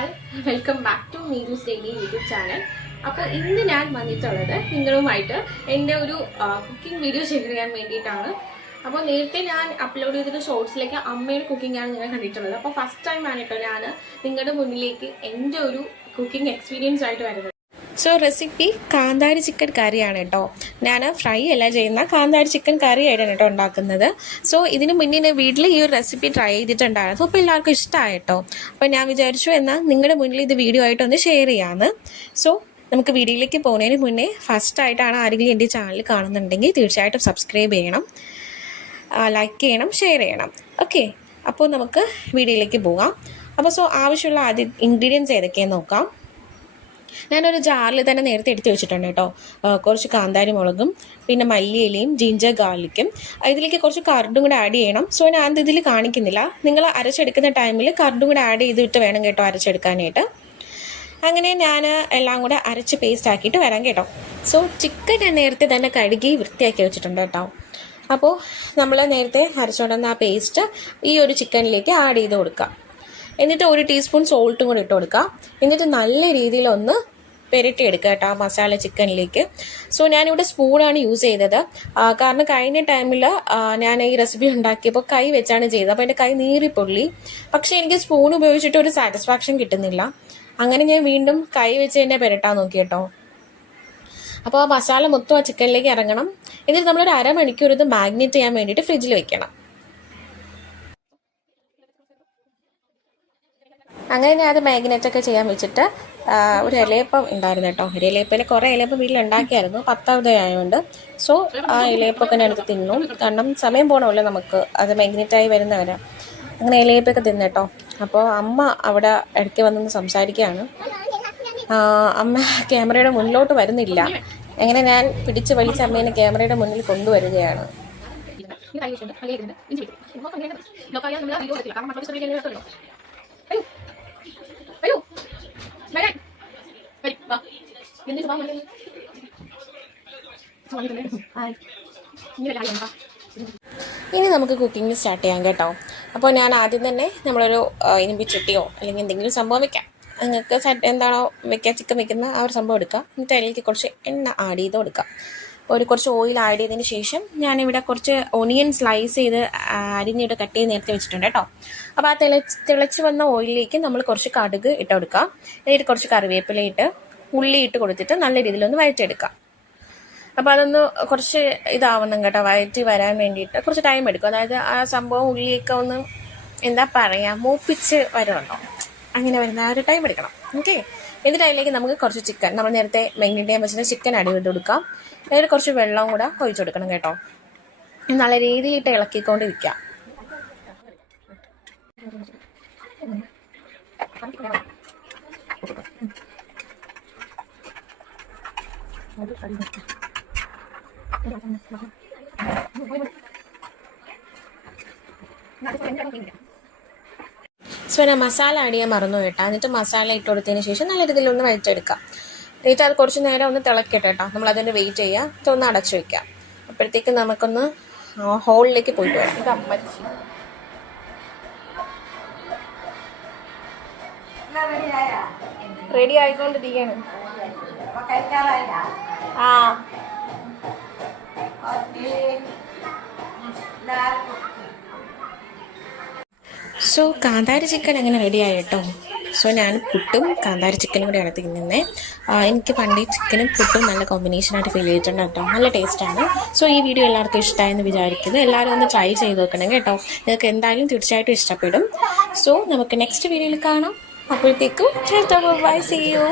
Hi welcome back to Neeru's daily YouTube channel. അപ്പോൾ ഇന്ന് ഞാൻ വന്നിട്ടുള്ളത് നിങ്ങളുമായിട്ട് എൻ്റെ ഒരു കുക്കിംഗ് വീഡിയോ ഷെയർ ചെയ്യാൻ വേണ്ടിയിട്ടാണ്. അപ്പോൾ നേരത്തെ ഞാൻ അപ്ലോഡ് ചെയ്തിട്ട് ഷോർട്സിലേക്ക് അമ്മയുടെ കുക്കിംഗാണ് ഞാൻ കണ്ടിട്ടുള്ളത്. അപ്പോൾ ഫസ്റ്റ് ടൈം ആണ് കേട്ടോ ഞാൻ നിങ്ങളുടെ മുന്നിലേക്ക് എൻ്റെ ഒരു കുക്കിംഗ് എക്സ്പീരിയൻസ് ആയിട്ട് വരുന്നത്. സോ റെസിപ്പി കാന്താരി ചിക്കൻ കറിയാണ് കേട്ടോ. ഞാൻ ഫ്രൈ അല്ല ചെയ്യുന്ന കാന്താരി ചിക്കൻ കറി ആയിട്ടാണ് കേട്ടോ ഉണ്ടാക്കുന്നത്. സോ ഇതിന് മുന്നേ വീട്ടിൽ ഈ ഒരു റെസിപ്പി ട്രൈ ചെയ്തിട്ടുണ്ടായിരുന്നു. അപ്പോൾ എല്ലാവർക്കും ഇഷ്ടമായി കേട്ടോ. അപ്പോൾ ഞാൻ വിചാരിച്ചു എന്നാൽ നിങ്ങളുടെ മുന്നിൽ ഇത് വീഡിയോ ആയിട്ടൊന്ന് ഷെയർ ചെയ്യാമെന്ന്. സോ നമുക്ക് വീഡിയോയിലേക്ക് പോകുന്നതിന് മുന്നേ ഫസ്റ്റ് ആയിട്ടാണ് ആരെങ്കിലും എൻ്റെ ചാനൽ കാണുന്നുണ്ടെങ്കിൽ തീർച്ചയായിട്ടും സബ്സ്ക്രൈബ് ചെയ്യണം, ലൈക്ക് ചെയ്യണം, ഷെയർ ചെയ്യണം. ഓക്കെ, അപ്പോൾ നമുക്ക് വീഡിയോയിലേക്ക് പോകാം. അപ്പോൾ ആവശ്യമുള്ള ആദ്യം ഇൻഗ്രീഡിയൻസ് ഏതൊക്കെയാണെന്ന് നോക്കാം. ഞാനൊരു ജാറിൽ തന്നെ നേരത്തെ എടുത്ത് വെച്ചിട്ടുണ്ട് കേട്ടോ. കുറച്ച് കാന്താരി മുളകും പിന്നെ മല്ലിയിലയും ജിഞ്ചർ ഗാർലിക്കും. ഇതിലേക്ക് കുറച്ച് കർഡും കൂടെ ആഡ് ചെയ്യണം. സോ ഞാൻ ഇതിൽ കാണിക്കുന്നില്ല. നിങ്ങൾ അരച്ചെടുക്കുന്ന ടൈമിൽ കർഡും കൂടെ ആഡ് ചെയ്തിട്ട് വേണം കേട്ടോ അരച്ചെടുക്കാനായിട്ട്. അങ്ങനെ ഞാൻ എല്ലാം കൂടെ അരച്ച് പേസ്റ്റ് ആക്കിയിട്ട് വരാം കേട്ടോ. സോ ചിക്കൻ ഞാൻ നേരത്തെ തന്നെ കഴുകി വൃത്തിയാക്കി വെച്ചിട്ടുണ്ട് കേട്ടോ. അപ്പോൾ നമ്മൾ നേരത്തെ അരച്ചുകൊണ്ടുവന്ന ആ പേസ്റ്റ് ഈ ഒരു ചിക്കനിലേക്ക് ആഡ് ചെയ്ത് കൊടുക്കാം. എന്നിട്ട് 1 ടീസ്പൂൺ സോൾട്ടും കൂടി ഇട്ട് കൊടുക്കുക. എന്നിട്ട് നല്ല രീതിയിലൊന്ന് പെരട്ടിയെടുക്കുക കേട്ടോ ആ മസാല ചിക്കനിലേക്ക്. സോ ഞാനിവിടെ സ്പൂണാണ് യൂസ് ചെയ്തത്. കാരണം കഴിഞ്ഞ ടൈമിൽ ഞാൻ ഈ റെസിപ്പി ഉണ്ടാക്കിയപ്പോൾ കൈ വെച്ചാണ് ചെയ്തത്. അപ്പോൾ എൻ്റെ കൈ നീറിപ്പൊള്ളി. പക്ഷേ എനിക്ക് സ്പൂൺ ഉപയോഗിച്ചിട്ട് ഒരു സാറ്റിസ്ഫാക്ഷൻ കിട്ടുന്നില്ല. അങ്ങനെ ഞാൻ വീണ്ടും കൈ വെച്ച് തന്നെ പെരട്ടാൻ നോക്കി കേട്ടോ. അപ്പോൾ ആ മസാല മൊത്തം ആ ചിക്കനിലേക്ക് ഇറങ്ങണം. എന്നിട്ട് നമ്മളൊരു അരമണിക്കൂർ ഇത് മാഗ്നേറ്റ് ചെയ്യാൻ വേണ്ടിയിട്ട് ഫ്രിഡ്ജിൽ വെക്കണം. അങ്ങനെ ഞാൻ അത് മാഗ്നേറ്റൊക്കെ ചെയ്യാൻ വെച്ചിട്ട് ഒരു ഇലയപ്പം ഉണ്ടായിരുന്നു കേട്ടോ. ഒരു ഇലയപ്പയിൽ കുറേ ഇലയപ്പം വീട്ടിൽ ഉണ്ടാക്കിയായിരുന്നു. 10ാമത് ആയതുകൊണ്ട് സോ ആ ഇലയപ്പൊക്കെ ഞാൻ എടുത്ത് തിന്നു. കാരണം സമയം പോകണമല്ലോ നമുക്ക് അത് മാഗ്നേറ്റായി വരുന്നവരെ. അങ്ങനെ ഇലയപ്പൊക്കെ തിന്നു കേട്ടോ. അപ്പോൾ അമ്മ അവിടെ ഇടയ്ക്ക് വന്നൊന്ന് സംസാരിക്കുകയാണ്. അമ്മ ക്യാമറയുടെ മുന്നിലോട്ട് വരുന്നില്ല. അങ്ങനെ ഞാൻ പിടിച്ച് വലിച്ച അമ്മേനെ ക്യാമറയുടെ മുന്നിൽ കൊണ്ടുവരികയാണ്. ഇനി നമുക്ക് കുക്കിംഗ് സ്റ്റാർട്ട് ചെയ്യാം കേട്ടോ. അപ്പോൾ ഞാൻ ആദ്യം തന്നെ നമ്മളൊരു ഇരുമ്പിച്ചട്ടിയോ അല്ലെങ്കിൽ എന്തെങ്കിലും സംഭവം വെക്കാം. നിങ്ങൾക്ക് എന്താണോ വെക്കുക, ചിക്കൻ വെക്കുന്ന ആ ഒരു സംഭവം എടുക്കാം. എന്നിട്ട് അതിലേക്ക് കുറച്ച് എണ്ണ ആഡ് ചെയ്ത് കൊടുക്കാം. കുറച്ച് ഓയിൽ ആഡ് ചെയ്തതിന് ശേഷം ഞാനിവിടെ കുറച്ച് ഒണിയൻ സ്ലൈസ് ചെയ്ത് അരിഞ്ഞിട്ട് കട്ട് ചെയ്ത് നേരത്തെ വെച്ചിട്ടുണ്ട് കേട്ടോ. അപ്പോൾ ആ തിളച്ച് വന്ന ഓയിലിലേക്ക് നമ്മൾ കുറച്ച് കടുക് ഇട്ട് കൊടുക്കാം. എന്നിട്ട് കുറച്ച് കറിവേപ്പില ഇട്ട് ഉള്ളി ഇട്ട് കൊടുത്തിട്ട് നല്ല രീതിയിലൊന്ന് വഴറ്റിയെടുക്കാം. അപ്പോൾ അതൊന്ന് കുറച്ച് ഇതാവണം കേട്ടോ. വഴറ്റി വരാൻ വേണ്ടിയിട്ട് കുറച്ച് ടൈം എടുക്കും. അതായത് ആ സംഭവം ഉള്ളിയൊക്കെ ഒന്ന് എന്താ പറയുക മൂപ്പിച്ച് വരുമല്ലോ, അങ്ങനെ വരുന്ന ആ ഒരു ടൈം എടുക്കണം. ഓക്കെ, എന്നിട്ട് അതിലേക്ക് നമുക്ക് കുറച്ച് ചിക്കൻ നമ്മൾ നേരത്തെ മാഗ്നേറ്റ് ചെയ്യാൻ വെച്ചിട്ട് ചിക്കൻ ആഡ് ചെയ്ത് കൊടുക്കാം. എന്നിട്ട് കുറച്ച് വെള്ളം കൂടെ ഒഴിച്ചു കൊടുക്കണം കേട്ടോ. നല്ല രീതിയിലിട്ട് ഇളക്കിക്കൊണ്ടിരിക്കാം. സോ ഞാൻ മസാല ആഡ് ചെയ്യാൻ മറന്നു കേട്ടോ. എന്നിട്ട് മസാല ഇട്ട് കൊടുത്തതിന് ശേഷം നല്ല രീതിയിലൊന്ന് വഴറ്റെടുക്കാം. എന്നിട്ട് അത് കുറച്ച് നേരം ഒന്ന് തിളക്കട്ടെ കേട്ടോ. നമ്മളതിന് വെയിറ്റ് ചെയ്യുക. ഇതൊന്ന് അടച്ചു വെക്കാം. അപ്പോഴത്തേക്ക് നമുക്കൊന്ന് ഹോളിലേക്ക് പോയിട്ട് വരാം. ഇത് അമ്മച്ചി റെഡി ആയിക്കൊണ്ടിരിക്കുകയാണ്. ആ സോ കാന്താരി ചിക്കൻ അങ്ങനെ റെഡിയായി കേട്ടോ. സോ ഞാൻ പുട്ടും കാന്താരി ചിക്കനും കൂടെയാണ് തിന്നുന്നത്. എനിക്ക് പണ്ട് ചിക്കനും പുട്ടും നല്ല കോമ്പിനേഷനായിട്ട് ഫീൽ ചെയ്തിട്ടുണ്ട് കേട്ടോ. നല്ല ടേസ്റ്റാണ്. സോ ഈ വീഡിയോ എല്ലാവർക്കും ഇഷ്ടമായെന്ന് വിചാരിക്കുന്നു. എല്ലാവരും ഒന്ന് ട്രൈ ചെയ്ത് നോക്കണം കേട്ടോ. നിങ്ങൾക്ക് എന്തായാലും തീർച്ചയായിട്ടും ഇഷ്ടപ്പെടും. സോ നമുക്ക് നെക്സ്റ്റ് വീഡിയോയിൽ കാണാം. അപ്പോഴത്തേക്കും ബൈ, സീ യു.